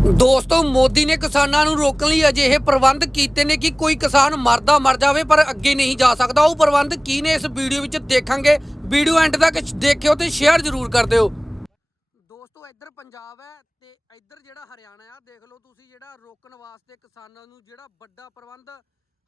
ਦੋਸਤੋ, ਮੋਦੀ ਨੇ ਕਿਸਾਨਾਂ ਨੂੰ ਰੋਕਣ ਲਈ ਅਜਿਹੇ ਪ੍ਰਬੰਧ ਕੀਤੇ ਨੇ ਕਿ ਕੋਈ ਕਿਸਾਨ ਮਰਦਾ ਮਰ ਜਾਵੇ, ਪਰ ਅੱਗੇ ਨਹੀਂ ਜਾ ਸਕਦਾ। ਉਹ ਪ੍ਰਬੰਧ ਕੀ ਨੇ, ਇਸ ਵੀਡੀਓ ਵਿੱਚ ਦੇਖਾਂਗੇ। ਵੀਡੀਓ ਐਂਡ ਤੱਕ ਦੇਖਿਓ ਤੇ ਸ਼ੇਅਰ ਜ਼ਰੂਰ ਕਰ ਦਿਓ। ਦੋਸਤੋ, ਇੱਧਰ ਪੰਜਾਬ ਹੈ ਤੇ ਇੱਧਰ ਜਿਹੜਾ ਹਰਿਆਣਾ ਆ, ਦੇਖ ਲਓ ਤੁਸੀਂ ਜਿਹੜਾ ਰੋਕਣ ਵਾਸਤੇ ਕਿਸਾਨਾਂ ਨੂੰ ਜਿਹੜਾ ਵੱਡਾ ਪ੍ਰਬੰਧ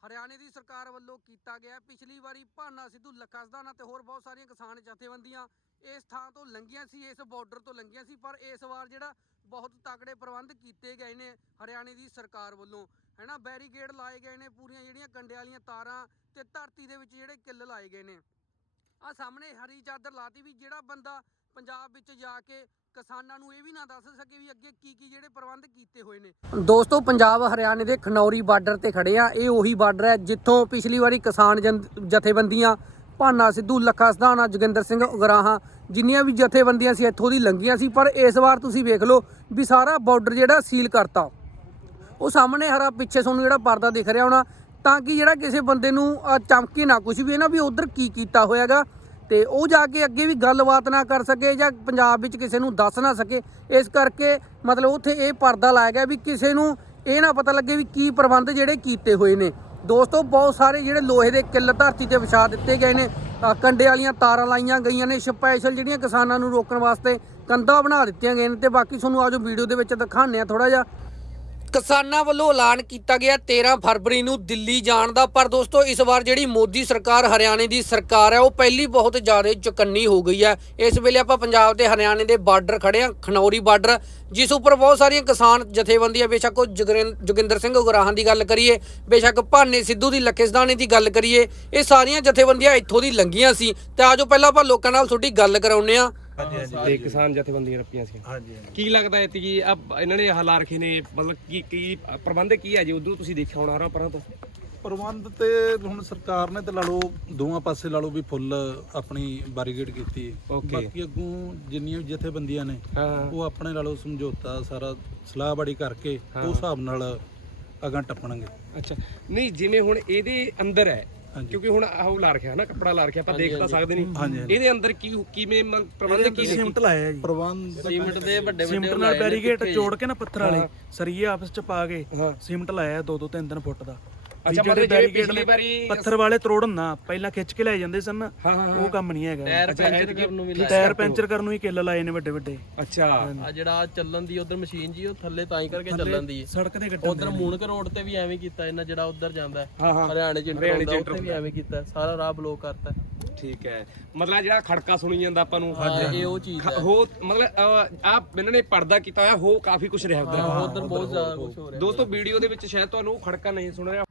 ਹਰਿਆਣੇ ਦੀ ਸਰਕਾਰ ਵੱਲੋਂ ਕੀਤਾ ਗਿਆ। ਪਿਛਲੀ ਵਾਰੀ ਭਾਨਾ ਸਿੱਧੂ ਲੱਖਾ ਸਦਾਨਾ ਤੇ ਹੋਰ ਬਹੁਤ ਸਾਰੀਆਂ ਕਿਸਾਨ ਜਥੇਬੰਦੀਆਂ ਇਸ ਥਾਂ ਤੋਂ ਲੰਘੀਆਂ ਸੀ, ਇਸ ਬਾਰਡਰ ਤੋਂ ਲੰਘੀਆਂ ਸੀ, ਪਰ ਇਸ ਵਾਰ ਜਿਹੜਾ ਬਹੁਤ ਤਕੜੇ ਪ੍ਰਬੰਧ ਕੀਤੇ ਗਏ ਨੇ ਹਰਿਆਣੇ ਦੀ ਸਰਕਾਰ ਵੱਲੋਂ। ਹੈਨਾ, ਬੈਰੀਕੇਡ ਲਾਏ ਗਏ ਨੇ ਪੂਰੀਆਂ ਜਿਹੜੀਆਂ ਕੰਡੇ ਵਾਲੀਆਂ ਤਾਰਾਂ ਤੇ ਧਰਤੀ ਦੇ ਵਿੱਚ ਜਿਹੜੇ ਕਿੱਲ ਲਾਏ ਗਏ ਨੇ। ਆ ਸਾਹਮਣੇ ਹਰੀ ਚਾਦਰ ਲਾਤੀ ਵੀ ਜਿਹੜਾ ਬੰਦਾ ਪੰਜਾਬ ਵਿੱਚ ਜਾ ਕੇ ਕਿਸਾਨਾਂ ਨੂੰ ਇਹ ਵੀ ਨਾ ਦੱਸ ਸਕੇ ਵੀ ਅੱਗੇ ਕੀ ਕੀ ਜਿਹੜੇ ਪ੍ਰਬੰਧ ਕੀਤੇ ਹੋਏ ਨੇ। ਦੋਸਤੋ, ਪੰਜਾਬ ਹਰਿਆਣੇ ਦੇ ਖਨੌਰੀ ਬਾਰਡਰ ਤੇ ਖੜੇ ਆ। ਇਹ ਉਹੀ ਬਾਰਡਰ ਹੈ ਜਿੱਥੋਂ ਪਿਛਲੀ ਵਾਰੀ ਕਿਸਾਨ ਜਨ- ਜਥੇਬੰਦੀਆਂ ਭਾਨਾ ਸਿੱਧੂ, ਲੱਖਾ ਸਧਾਨਾ ਜੋਗਿੰਦਰ ਸਿੰਘ ਉਗਰਾਹਾਂ ਜਿੰਨੀਆਂ ਵੀ ਜਥੇਬੰਦੀਆਂ ਸੀ ਇੱਥੋਂ ਦੀ ਲੰਘੀਆਂ ਸੀ। ਪਰ ਇਸ ਵਾਰ ਤੁਸੀਂ ਵੇਖ ਲਓ ਵੀ ਸਾਰਾ ਬਾਰਡਰ ਜਿਹੜਾ ਸੀਲ ਕਰਤਾ। ਉਹ ਸਾਹਮਣੇ ਹਰਾ, ਪਿੱਛੇ ਤੁਹਾਨੂੰ ਜਿਹੜਾ ਪਰਦਾ ਦਿਖ ਰਿਹਾ ਹੋਣਾ ਤਾਂ ਕਿ ਜਿਹੜਾ ਕਿਸੇ ਬੰਦੇ ਨੂੰ ਚਮਕੇ ਨਾ ਕੁਝ ਵੀ ਹੈ ਨਾ ਵੀ ਉਧਰ ਕੀ ਕੀਤਾ ਹੋਇਆਗਾ। ਤੇ ਉਹ ਜਾ ਕੇ ਅੱਗੇ ਵੀ ਗੱਲਬਾਤ ਨਾ ਕਰ ਸਕੇ ਜਾਂ ਪੰਜਾਬ ਵਿੱਚ ਕਿਸੇ ਨੂੰ ਦੱਸ ਨਾ ਸਕੇ। ਇਸ ਕਰਕੇ ਮਤਲਬ ਉੱਥੇ ਇਹ ਪਰਦਾ ਲਾਇਆ ਗਿਆ ਵੀ ਕਿਸੇ ਨੂੰ ਇਹ ਨਾ ਪਤਾ ਲੱਗੇ ਵੀ ਕੀ ਪ੍ਰਬੰਧ ਜਿਹੜੇ ਕੀਤੇ ਹੋਏ ਨੇ। ਦੋਸਤੋ ਬਹੁਤ ਸਾਰੇ ਜਿਹੜੇ ਲੋਹੇ ਦੇ ਕਿੱਲ ਧਰਤੀ ਤੇ ਵਿਛਾ ਦਿੱਤੇ ਗਏ ਨੇ। ਅਹ, ਕੰਡੇ ਵਾਲੀਆਂ ਤਾਰਾਂ ਲਾਈਆਂ ਗਈਆਂ ਨੇ। ਸਪੈਸ਼ਲ ਜਿਹੜੀਆਂ ਕਿਸਾਨਾਂ ਨੂੰ ਰੋਕਣ ਵਾਸਤੇ ਕੰਧਾਂ ਬਣਾ ਦਿੱਤੀਆਂ ਗਈਆਂ ਨੇ। ਤੇ ਬਾਕੀ ਤੁਹਾਨੂੰ ਆਜੋ ਵੀਡੀਓ ਦੇ ਵਿੱਚ ਦਿਖਾਉਂਦੇ ਆ ਥੋੜਾ ਜਿਹਾ। ਕਿਸਾਨਾਂ ਵੱਲੋਂ ਐਲਾਨ ਕੀਤਾ ਗਿਆ 13 ਫਰਵਰੀ ਨੂੰ ਦਿੱਲੀ ਜਾਣ ਦਾ। ਪਰ ਦੋਸਤੋ, ਇਸ ਵਾਰ ਜਿਹੜੀ ਮੋਦੀ ਸਰਕਾਰ ਹਰਿਆਣੇ ਦੀ ਸਰਕਾਰ ਹੈ, ਉਹ ਪਹਿਲੀ ਬਹੁਤ ਜ਼ਿਆਦਾ ਚੁਕੰਨੀ ਹੋ ਗਈ ਹੈ। ਇਸ ਵੇਲੇ ਆਪਾਂ ਪੰਜਾਬ ਤੇ ਹਰਿਆਣੇ ਦੇ ਬਾਰਡਰ ਖੜੇ ਆ ਖਨੌਰੀ ਬਾਰਡਰ, ਜਿਸ ਉੱਪਰ ਬਹੁਤ ਸਾਰੀਆਂ ਕਿਸਾਨ ਜਥੇਬੰਦੀਆਂ, ਬੇਸ਼ੱਕ ਉਹ ਜਗਰਿੰ- ਜੋਗਿੰਦਰ ਸਿੰਘ ਉਗਰਾਹਾਂ ਦੀ ਗੱਲ ਕਰੀਏ, ਬੇਸ਼ੱਕ ਭਾਨੇ ਸਿੱਧੂ ਦੀ ਲੱਖੇਸਦਾਨੇ ਦੀ ਗੱਲ ਕਰੀਏ, ਇਹ ਸਾਰੀਆਂ ਜਥੇਬੰਦੀਆਂ ਇੱਥੋਂ ਦੀ ਲੰਘੀਆਂ ਸੀ। ਤੇ ਆਜੋ ਪਹਿਲਾਂ ਆਪਾਂ ਲੋਕਾਂ ਨਾਲ ਤੁਹਾਡੀ ਗੱਲ ਕਰਾਉਂਦੇ ਆ ਤੇ ਕਿਸਾਨ ਜਥੇਬੰਦੀਆਂ ਰੱਖੀਆਂ ਸੀ। ਹਾਂਜੀ ਕੀ ਲੱਗਦਾ ਹੈ ਕਿ ਆ ਇਹਨਾਂ ਨੇ ਹਲਾ ਰੱਖੇ ਨੇ ਮਤਲਬ ਕੀ ਕੀ ਪ੍ਰਬੰਧ ਕੀ ਹੈ ਜੀ? ਉਧਰੋਂ ਤੁਸੀਂ ਦੇਖਿਆ ਹੋਣਾ ਰਾਂ ਪਰਾਂ ਤੋਂ? ਪ੍ਰਬੰਧ ਤੇ ਹੁਣ ਸਰਕਾਰ ਨੇ ਤੇ ਲਾ ਲਓ ਦੋਵਾਂ ਪਾਸੇ ਲਾ ਲਓ ਵੀ ਫੁੱਲ ਆਪਣੀ ਬਾਰੀਗੇਡ ਕੀਤੀ. ਬਾਕੀ ਅੱਗੋਂ ਜਿੰਨੀਆਂ ਵੀ ਜਥੇਬੰਦੀਆਂ ਨੇ ਉਹ ਆਪਣੇ ਲਾ ਲਓ ਸਮਝੌਤਾ ਸਾਰਾ ਸਲਾਹ ਬਾੜੀ ਕਰਕੇ ਉਸ ਹਿਸਾਬ ਨਾਲ ਅਗਾਂ ਟੱਪਣਗੇ। ਅੱਛਾ। ਨਹੀਂ ਜਿਵੇਂ ਹੁਣ ਇਹਦੇ ਅੰਦਰ ਹੈ। ਕਿਉਂਕਿ ਹੁਣ ਆਹ ਲਾ ਰੱਖਿਆ ਨਾ ਕੱਪੜਾ ਲਾ ਰੱਖਿਆ ਆਪਾਂ ਦੇਖ ਤਾਂ ਸਕਦੇ ਨਹੀਂ। ਇਹਦੇ ਅੰਦਰ ਕੀ ਕਿਵੇਂ ਪ੍ਰਬੰਧ ਕੀ ਨੇ? ਸੀਮਟ ਲਾਇਆ ਜੀ। ਪ੍ਰਬੰਧ ਸੀਮਟ ਦੇ ਵੱਡੇ ਸੀਮਟ ਵੱਡੇ ਨਾਲ ਬੈਰੀਗੇਟ ਜੋੜ ਕੇ ਨਾ ਪੱਥਰ ਵਾਲੇ। ਸਰੀਏ ਆਪਸ ਚ ਪਾ ਕੇ ਹਾਂ। ਸੀਮਟ ਲਾਇਆ 2 2 3 3 ਫੁੱਟ ਦਾ। ਅੱਛਾ ਮਤਲਬ ਜਿਹੜੇ ਪਿਛਲੀ ਵਾਰੀ ਪੱਥਰ ਵਾਲੇ ਤੋੜਨ ਨਾ ਪਹਿਲਾਂ ਖਿੱਚ ਕੇ ਲੈ ਜਾਂਦੇ ਸਨ ਉਹ ਕੰਮ ਨਹੀਂ ਹੈਗਾ। ਟਾਇਰ ਪੈਂਚਰ ਕਰਨ ਨੂੰ ਵੀ ਟਾਇਰ ਲਾਇਆ। ਪੈਂਚਰ ਕਰਨ ਨੂੰ ਹੀ ਕਿੱਲ ਲਾਏ ਨੇ ਵੱਡੇ ਵੱਡੇ। ਅੱਛਾ। ਆ ਜਿਹੜਾ ਚੱਲਣ ਦੀ ਉਧਰ ਮਸ਼ੀਨ ਜੀ ਉਹ ਥੱਲੇ ਤਾਂ ਹੀ ਕਰਕੇ ਚੱਲਣ ਦੀ। ਹੈ ਸੜਕ ਦੇ ਗੱਡੇ ਉਧਰ ਮੂਨਕ ਰੋਡ ਤੇ ਵੀ ਐਵੇਂ ਕੀਤਾ ਇਹਨਾਂ ਜਿਹੜਾ ਉਧਰ ਜਾਂਦਾ ਹਰਿਆਣੇ ਚ ਇੰਟਰ ਉੱਥੇ ਵੀ ਐਵੇਂ ਕੀਤਾ। ਸਾਰਾ ਰਾਹ ਬਲੌਕ ਕਰਤਾ। ਠੀਕ ਹੈ। ਮਤਲਬ ਜਿਹੜਾ ਖੜਕਾ ਸੁਣੀ ਜਾਂਦਾ ਆਪਾਂ ਨੂੰ। ਹਾਂ ਇਹ ਉਹ ਚੀਜ਼ ਹੈ। ਹੋ ਮਤਲਬ ਆ ਇਹਨਾਂ ਨੇ ਪਰਦਾ ਕੀਤਾ ਹੋਇਆ ਹੋ ਕਾਫੀ ਕੁਝ ਰਿਹਾ ਉਧਰ। ਉਧਰ ਬਹੁਤ ਜ਼ਿਆਦਾ ਕੁਝ ਹੋ ਰਿਹਾ। ਦੋਸਤੋ ਵੀਡੀਓ ਦੇ ਵਿੱਚ ਸ਼ਾਇਦ ਤੁਹਾਨੂੰ ਖੜਕਾ ਨਹੀਂ ਸੁਣ ਰਿਹਾ।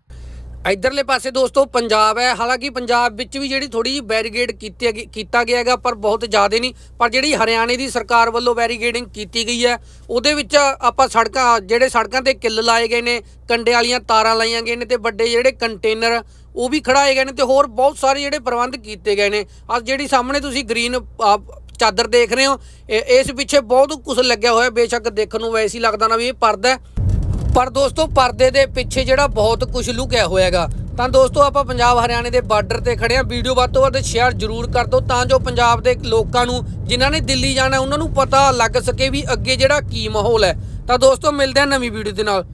ਇਧਰਲੇ ਪਾਸੇ ਦੋਸਤੋ ਪੰਜਾਬ ਹੈ। ਹਾਲਾਂਕਿ ਪੰਜਾਬ ਵਿੱਚ ਵੀ ਜਿਹੜੀ ਥੋੜੀ ਜਿਹੀ ਬੈਰੀਗੇਡ ਕੀਤੀ ਹੈਗੀ- ਕੀਤਾ ਗਿਆ ਹੈਗਾ, ਪਰ ਬਹੁਤ ਜ਼ਿਆਦਾ ਨਹੀਂ। ਪਰ ਜਿਹੜੀ ਹਰਿਆਣੇ ਦੀ ਸਰਕਾਰ ਵੱਲੋਂ ਬੈਰੀਗੇਡਿੰਗ ਕੀਤੀ ਗਈ ਹੈ, ਉਹਦੇ ਵਿੱਚ ਆਪਾਂ ਸੜਕਾਂ ਜਿਹੜੇ ਸੜਕਾਂ ਤੇ ਕਿੱਲ ਲਾਏ ਗਏ ਨੇ, ਕੰਡੇ ਵਾਲੀਆਂ ਤਾਰਾਂ ਲਾਈਆਂ ਗਈਆਂ ਨੇ ਤੇ ਵੱਡੇ ਜਿਹੜੇ ਕੰਟੇਨਰ ਉਹ ਵੀ ਖੜਾਏ ਗਏ ਨੇ ਤੇ ਹੋਰ ਬਹੁਤ ਸਾਰੇ ਜਿਹੜੇ ਪ੍ਰਬੰਧ ਕੀਤੇ ਗਏ ਨੇ। ਆ ਜਿਹੜੀ ਸਾਹਮਣੇ ਤੁਸੀਂ ਗ੍ਰੀਨ ਚਾਦਰ ਦੇਖ ਰਹੇ ਹੋ ਇਸ ਪਿੱਛੇ ਬਹੁਤ ਕੁਝ ਲੱਗਿਆ ਹੋਇਆ, ਬੇਸ਼ੱਕ ਦੇਖਣ ਨੂੰ ਵੈਸੇ ਲੱਗਦਾ ਨਾ ਵੀ ਇਹ ਪਰਦਾ ਪਰ ਦੋਸਤੋ, ਪਰਦੇ ਦੇ ਪਿੱਛੇ ਜਿਹੜਾ ਬਹੁਤ ਕੁਝ ਲੁਕਿਆ ਹੋਇਆਗਾ। ਤਾਂ ਦੋਸਤੋ, ਆਪਾਂ ਪੰਜਾਬ ਹਰਿਆਣੇ ਦੇ ਬਾਰਡਰ ਤੇ ਖੜੇ ਆ। ਵੀਡੀਓ ਵੱਧ ਤੋਂ ਵੱਧ ਸ਼ੇਅਰ ਜ਼ਰੂਰ ਕਰ ਦਿਓ ਤਾਂ ਜੋ ਪੰਜਾਬ ਦੇ ਲੋਕਾਂ ਨੂੰ, ਜਿਨ੍ਹਾਂ ਨੇ ਦਿੱਲੀ ਜਾਣਾ, ਉਹਨਾਂ ਨੂੰ ਪਤਾ ਲੱਗ ਸਕੇ ਵੀ ਅੱਗੇ ਜਿਹੜਾ ਕੀ ਮਾਹੌਲ ਹੈ। ਤਾਂ ਦੋਸਤੋ, ਮਿਲਦੇ ਆ ਨਵੀਂ ਵੀਡੀਓ ਦੇ ਨਾਲ।